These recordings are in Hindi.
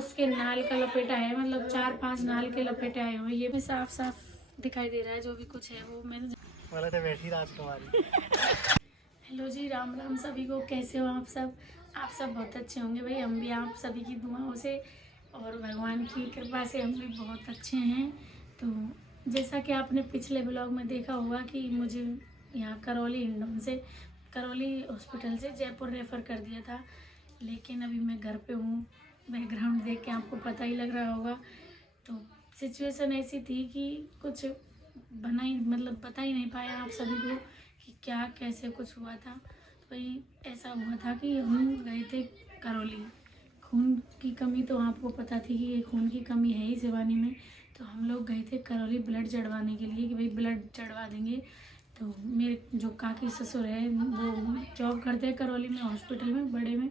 उसके नाल का लपेटा है, मतलब 4-5 नाल के लपेटे आए हुए। ये भी साफ साफ दिखाई दे रहा है जो भी कुछ है वो मैंने तो बैठी राजकुमारी। हेलो जी, राम राम सभी को। कैसे हो आप सब? आप सब बहुत अच्छे होंगे भाई। हम भी आप सभी की दुआओं से और भगवान की कृपा से हम भी बहुत अच्छे हैं। तो जैसा कि आपने पिछले ब्लॉग में देखा होगा कि मुझे यहाँ करौली हिंडौन से, करौली हॉस्पिटल से जयपुर रेफ़र कर दिया था। लेकिन अभी मैं घर पे हूँ। बैकग्राउंड देख के आपको पता ही लग रहा होगा। तो सिचुएशन ऐसी थी कि कुछ बता ही नहीं पाया आप सभी को कि क्या कैसे कुछ हुआ था। तो वही ऐसा हुआ था कि हम गए थे करौली। खून की कमी तो आपको पता थी कि ये खून की कमी है ही शिवानी में। तो हम लोग गए थे करौली ब्लड चढ़वाने के लिए कि भाई ब्लड चढ़वा देंगे। तो मेरे जो काकी ससुर है वो जॉब करते हैं करौली में हॉस्पिटल में बड़े में।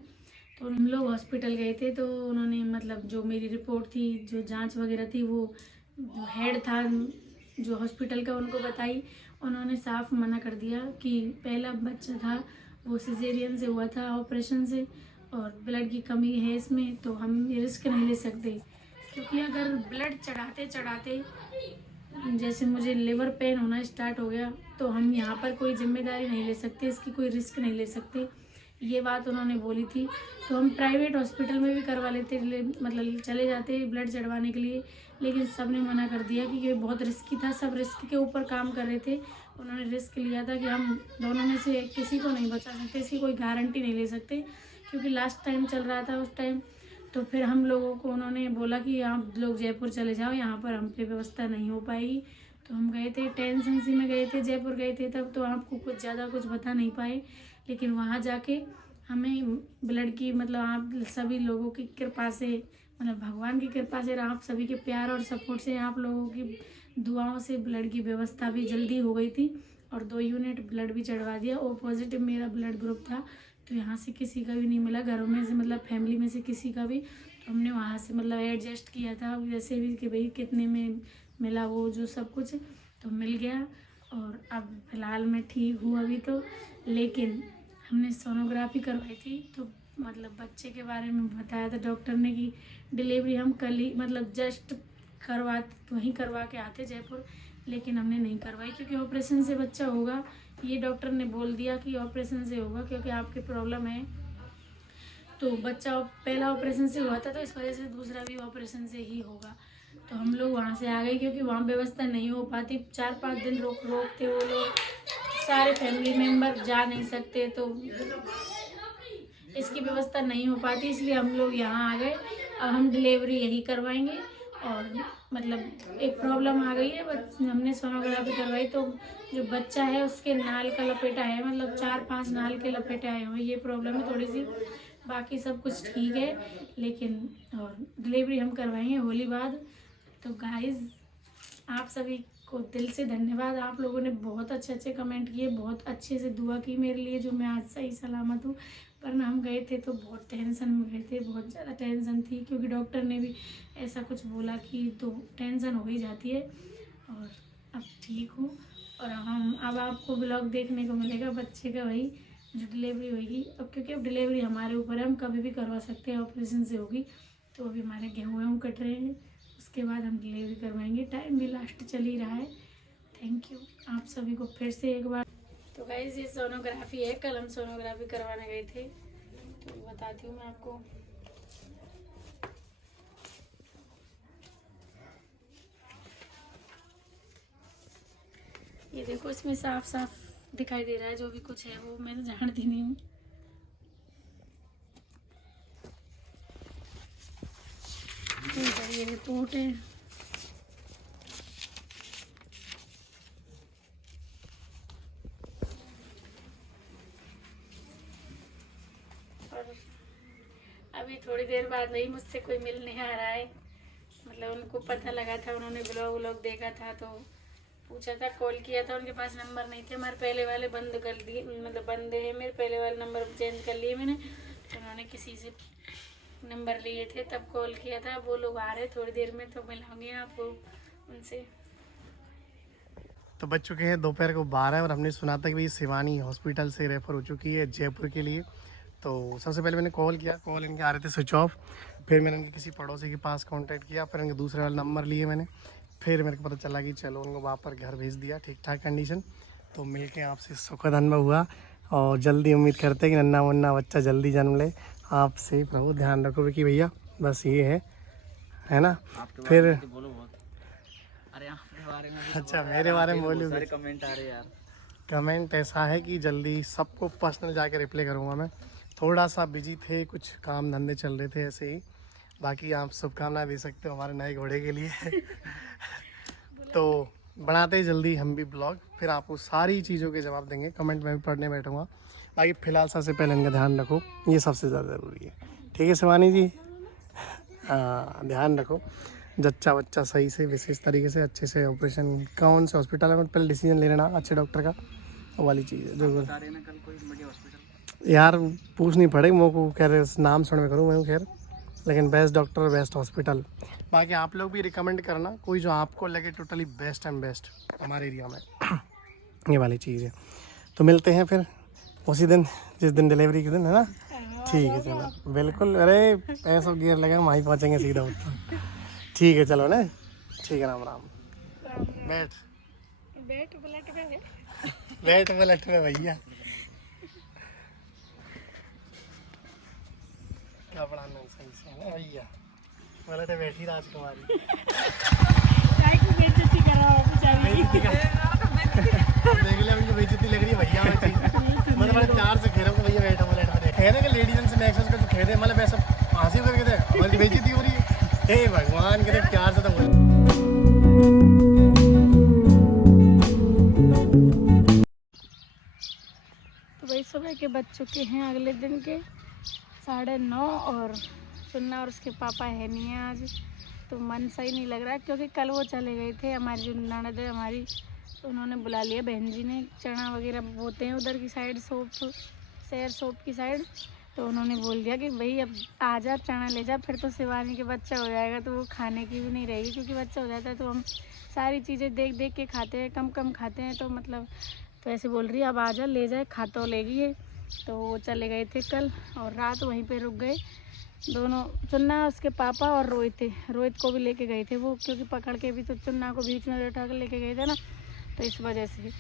तो हम लोग हॉस्पिटल गए थे तो उन्होंने मतलब जो मेरी रिपोर्ट थी, जो जांच वगैरह थी, वो जो हेड था जो हॉस्पिटल का उनको बताई। उन्होंने साफ मना कर दिया कि पहला बच्चा था वो सिजेरियन से हुआ था, ऑपरेशन से, और ब्लड की कमी है इसमें, तो हम रिस्क नहीं ले सकते। क्योंकि अगर ब्लड चढ़ाते चढ़ाते जैसे मुझे लिवर पेन होना स्टार्ट हो गया तो हम यहाँ पर कोई जिम्मेदारी नहीं ले सकते, इसकी कोई रिस्क नहीं ले सकते। ये बात उन्होंने बोली थी। तो हम प्राइवेट हॉस्पिटल में भी करवा लेते, मतलब चले जाते ब्लड चढ़वाने के लिए। लेकिन सब ने मना कर दिया कि ये बहुत रिस्की था। सब रिस्क के ऊपर काम कर रहे थे। उन्होंने रिस्क लिया था कि हम दोनों में से किसी को नहीं बचा सकते, इसकी कोई गारंटी नहीं ले सकते। क्योंकि लास्ट टाइम चल रहा था उस टाइम। तो फिर हम लोगों को उन्होंने बोला कि आप लोग जयपुर चले जाओ, यहाँ पर हम पे व्यवस्था नहीं हो पाएगी। तो हम गए थे, टेंशन सी में गए थे, जयपुर गए थे तब। तो आपको कुछ ज़्यादा कुछ बता नहीं पाए। लेकिन वहाँ जाके हमें ब्लड की, मतलब आप सभी लोगों की कृपा से, मतलब भगवान की कृपा से, आप सभी के प्यार और सपोर्ट से, आप लोगों की दुआओं से ब्लड की व्यवस्था भी जल्दी हो गई थी। और 2 यूनिट ब्लड भी चढ़वा दिया। ओ पॉजिटिव मेरा ब्लड ग्रुप था। तो यहाँ से किसी का भी नहीं मिला, घरों में से, मतलब फैमिली में से किसी का भी। तो हमने वहाँ से मतलब एडजस्ट किया था वैसे भी कि भाई कितने में मिला वो जो सब कुछ, तो मिल गया। और अब फिलहाल मैं ठीक हूँ अभी तो। लेकिन हमने सोनोग्राफी करवाई थी तो मतलब बच्चे के बारे में बताया था डॉक्टर ने कि डिलीवरी हम कल ही, मतलब जस्ट वहीं करवा के आते जयपुर। लेकिन हमने नहीं करवाई क्योंकि ऑपरेशन से बच्चा होगा, ये डॉक्टर ने बोल दिया कि ऑपरेशन से होगा क्योंकि आपकी प्रॉब्लम है। तो बच्चा पहला ऑपरेशन से हुआ था तो इस वजह से दूसरा भी ऑपरेशन से ही होगा। तो हम लोग वहाँ से आ गए क्योंकि वहाँ व्यवस्था नहीं हो पाती। 4-5 दिन रोक थे वो लोग, सारे फैमिली मेम्बर जा नहीं सकते, तो इसकी व्यवस्था नहीं हो पाती, इसलिए हम लोग यहाँ आ गए। अब हम डिलीवरी यही करवाएंगे। और मतलब एक प्रॉब्लम आ गई है, हमने सोनोग्राफी करवाई तो जो बच्चा है उसके नाल का लपेटा है, मतलब 4-5 नाल के लपेटे आए हुए। ये प्रॉब्लम है थोड़ी सी, बाकी सब कुछ ठीक है। लेकिन और डिलीवरी हम करवाएंगे होली बाद। तो गाइज आप सभी को दिल से धन्यवाद। आप लोगों ने बहुत अच्छे अच्छे कमेंट किए, बहुत अच्छे से दुआ की मेरे लिए, जो मैं आज सही सलामत हूँ। वरना हम गए थे तो बहुत टेंशन में गए थे, बहुत ज़्यादा टेंशन थी क्योंकि डॉक्टर ने भी ऐसा कुछ बोला कि तो टेंशन हो ही जाती है। और अब ठीक हूँ। और हम अब आपको ब्लॉग देखने को मिलेगा बच्चे का, वही जो डिलीवरी होगी। अब क्योंकि अब डिलीवरी हमारे ऊपर है, हम कभी भी करवा सकते हैं, ऑपरेशन से होगी। तो अभी हमारे गेहूँ कट रहे हैं, उसके बाद हम डिलीवरी करवाएंगे। टाइम भी लास्ट चल ही रहा है। थैंक यू आप सभी को फिर से एक बार। तो गाइस ये सोनोग्राफी है, कल हम सोनोग्राफी करवाने गए थे, तो बताती हूँ मैं आपको। ये देखो, इसमें साफ साफ दिखाई दे रहा है जो भी कुछ है वो मैं जानती नहीं हूँ। ये रिपोर्ट है। और अभी थोड़ी देर बाद वही मुझसे कोई मिलने आ रहा है, मतलब उनको पता लगा था, उन्होंने ब्लॉग देखा था तो पूछा था, कॉल किया था। उनके पास नंबर नहीं थे, हमारे पहले वाले बंद कर दिए, मतलब बंद है, मेरे पहले वाले नंबर चेंज कर लिए मैंने। तो उन्होंने किसी से नंबर लिए थे तब कॉल किया था। वो लोग आ रहे थोड़ी देर में, तो मिलाऊंगी आपको उनसे। तो बज चुके हैं दोपहर को 12 और हमने सुना था कि भाई शिवानी हॉस्पिटल से रेफ़र हो चुकी है जयपुर के लिए। तो सबसे पहले मैंने कॉल किया, कॉल इनके आ रहे थे स्विच ऑफ। फिर मैंने इनके किसी पड़ोसी के पास कांटेक्ट किया, फिर इनके दूसरे वाले नंबर लिए मैंने। फिर मेरे को पता चला कि चलो उनको वहाँ पर घर भेज दिया, ठीक ठाक कंडीशन। तो मिलके आपसे सुखद अनुभव हुआ और जल्दी उम्मीद करते हैं कि नन्ना मुन्ना बच्चा जल्दी जन्म ले। आपसे प्रभु ध्यान रखो कि भैया, बस ये है ना। फिर बोलो बहुत। अरे आपके बारे में अच्छा, मेरे बारे में बोलूँ? सारे कमेंट आ रहे यार। कमेंट ऐसा है कि जल्दी सबको पर्सनल जाके रिप्लाई करूँगा मैं। थोड़ा सा बिजी थे, कुछ काम धंधे चल रहे थे ऐसे ही। बाकी आप शुभकामनाएं दे सकते हो हमारे नए घोड़े के लिए। तो बनाते ही जल्दी हम भी ब्लॉग, फिर आपको सारी चीज़ों के जवाब देंगे। कमेंट में भी पढ़ने बैठूँगा। बाकी फ़िलहाल सबसे पहले इनका ध्यान रखो, ये सबसे ज़्यादा ज़रूरी है। ठीक है शिवानी जी? हाँ, ध्यान रखो जच्चा बच्चा सही से विशेष तरीके से अच्छे से। ऑपरेशन कौन से हॉस्पिटल में पहले डिसीजन ले लेना अच्छे डॉक्टर का, वो वाली चीज़ है जो बता रहे ना कल कोई बढ़िया हॉस्पिटल। यार पूछनी पड़ेगी मेरे को। कह रहे नाम सुन में करूँ मैं, खैर लेकिन बेस्ट डॉक्टर बेस्ट हॉस्पिटल। बाकी आप लोग भी रिकमेंड करना कोई जो आपको लगे टोटली बेस्ट एंड बेस्ट हमारे एरिया में। ये वाली चीज़ है। तो मिलते हैं फिर उसी दिन जिस दिन डिलीवरी के दिन, है ना? ठीक है चलो, बिल्कुल। अरे ऐसा गियर लगा वहीं पहुँचेंगे सीधा उत्तर। ठीक है चलो ना, ठीक है, राम राम। बैठ बैठ पलट में है। बैठ पलट में भैया, क्या बड़ा नॉनसेंस है ना भैया। पलट बैठी राजकुमारी। काय की बेइज्जती कर रहा हो बेचारी की। देख ले उनको बेइज्जती लग रही है भैया में चीज। मतलब बड़े प्यार से कह रहा हूँ भैया बैठो पलट में। कह रहे कि लेडीज से नेक्सस का जो कह दे, मतलब ऐसा फांसी करके दे, हमारी बेइज्जती हो रही है। हे भगवान, कहते प्यार से तो बोल। तो भाई सुबह के बज चुके हैं अगले दिन के 9:30 और चुन्ना और उसके पापा है नहीं है आज। तो मन सही नहीं लग रहा क्योंकि कल वो चले गए थे, हमारी जो ननद है हमारी, तो उन्होंने बुला लिया। बहन जी ने चना वगैरह बोते हैं उधर की साइड, शहर सोप की साइड। तो उन्होंने बोल दिया कि भाई अब आ जा, चना ले जा। फिर तो शिवानी के बच्चा हो जाएगा तो वो खाने की भी नहीं रहेगी, क्योंकि बच्चा हो जाता है तो हम सारी चीज़ें देख देख के खाते हैं, कम कम खाते हैं। तो मतलब तो ऐसे बोल रही है अब आ जा, ले जाए, खा तो लेगी ये। तो वो चले गए थे कल और रात वहीं पे रुक गए दोनों, चुन्ना उसके पापा और रोहित थे। रोहित को भी लेके गए थे वो, क्योंकि पकड़ के भी तो चुन्ना को बीच में बैठा कर लेके गए थे ना, तो इस वजह से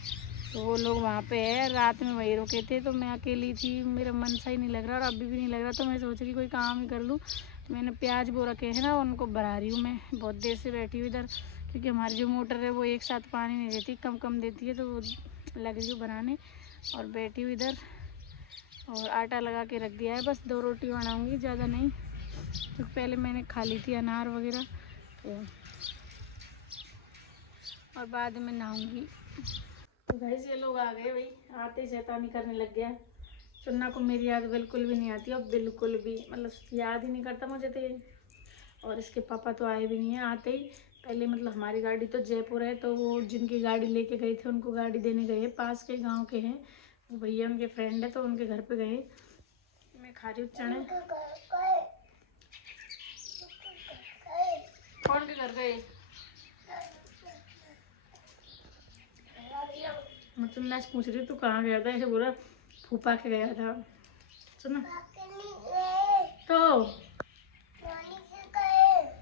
तो वो लोग वहाँ पे है। रात में वहीं रुके थे तो मैं अकेली थी, मेरा मन सही नहीं लग रहा और अभी भी नहीं लग रहा। तो मैं सोच रही कोई काम ही कर लूँ। तो मैंने प्याज वो रखे हैं ना, उनको भरा रही हूँ मैं। बहुत देर से बैठी हूँ इधर, क्योंकि हमारी जो मोटर है वो एक साथ पानी नहीं देती, कम कम देती है। तो वो लग रही हूँ बनाने और बैठी हूँ इधर। और आटा लगा के रख दिया है, बस 2 रोटी बनाऊँगी, ज़्यादा नहीं, क्योंकि पहले मैंने खा ली थी अनार वगैरह। तो और बाद में नहाऊँगी। तो गाइस ये लोग आ गए भाई, आते ही शैतानी करने लग गया। चुन्ना को मेरी याद बिल्कुल भी नहीं आती, अब बिल्कुल भी, मतलब याद ही नहीं करता मुझे तो ये। और इसके पापा तो आए भी नहीं है। आते ही पहले मतलब हमारी गाड़ी तो जयपुर है, तो वो जिनकी गाड़ी लेके गए थे उनको गाड़ी देने गए, पास के गांव के हैं वो भैया, उनके फ्रेंड है, तो उनके घर पे गए। मैं खा रही हूँ चने। कौन के घर गए? मैं चुन्ना से पूछ रही हूँ तू कहाँ गया था, ऐसे बोला फूफा के गया था। सुनो तो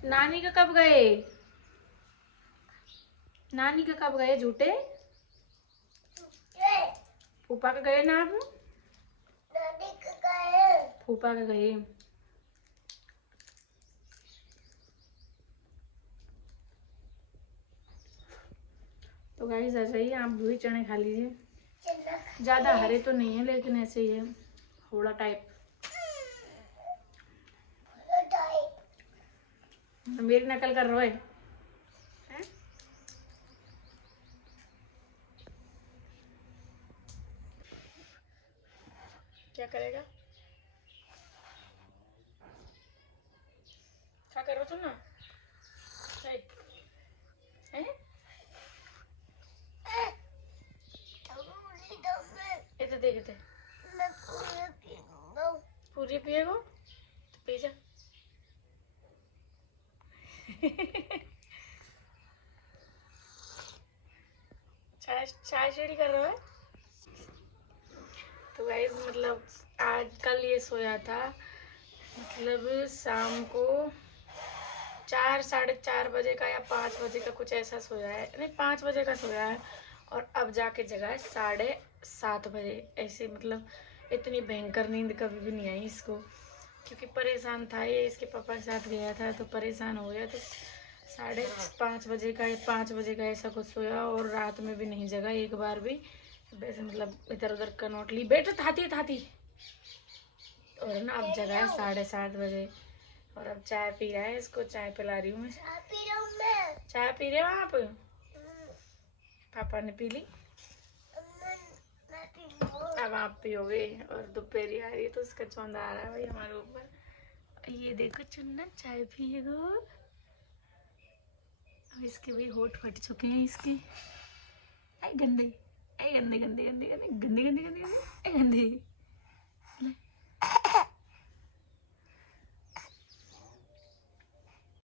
नानी का कब गए? नानी का कब गए झूठे? फूफा का गए ना आप? फूफा का गए। तो गाइस ऐसा ही आप भी चने खा लीजिए, ज्यादा हरे तो नहीं है लेकिन ऐसे ही है, थोड़ा टाइप। मेरी नकल कर रहे हैं? क्या करेगा? क्या करो तुम ना है? ये तो देखते पूरी पिएगो तो पी जा। चाय चाय शेडी कर रहा है। तो गाइस मतलब आज कल ये सोया था, मतलब शाम को 4 साढ़े 4 बजे का या 5 बजे का कुछ ऐसा सोया है, नहीं 5 बजे का सोया है, और अब जाके जगा है 7:30 बजे। ऐसे मतलब इतनी भयंकर नींद कभी भी नहीं आई इसको, क्योंकि परेशान था ये, इसके पापा के साथ गया था तो परेशान हो गया, तो 5:30 बजे का या 5 बजे का ऐसा कुछ सोया, और रात में भी नहीं जगा एक बार भी। वैसे मतलब इधर उधर कनौट ली, बैठो थाती, और ना अब जगा है 7:30 बजे, और अब चाय पी रहा है, इसको चाय पिला रही हूँ मैं। चाय पी रहे हो आप? पापा ने पी ली, अब आप पियोगे। और दोपहरी आ रही है तो उसका चौंधा आ रहा है भाई हमारे ऊपर। ये देखो चुन्ना चाय पिएगा, अब इसके भी होठ फट चुके हैं इसके। आई गंदे, आई गंदे गंदे गंदे गंदे गंदे गंदे गंदे, आई गंदे।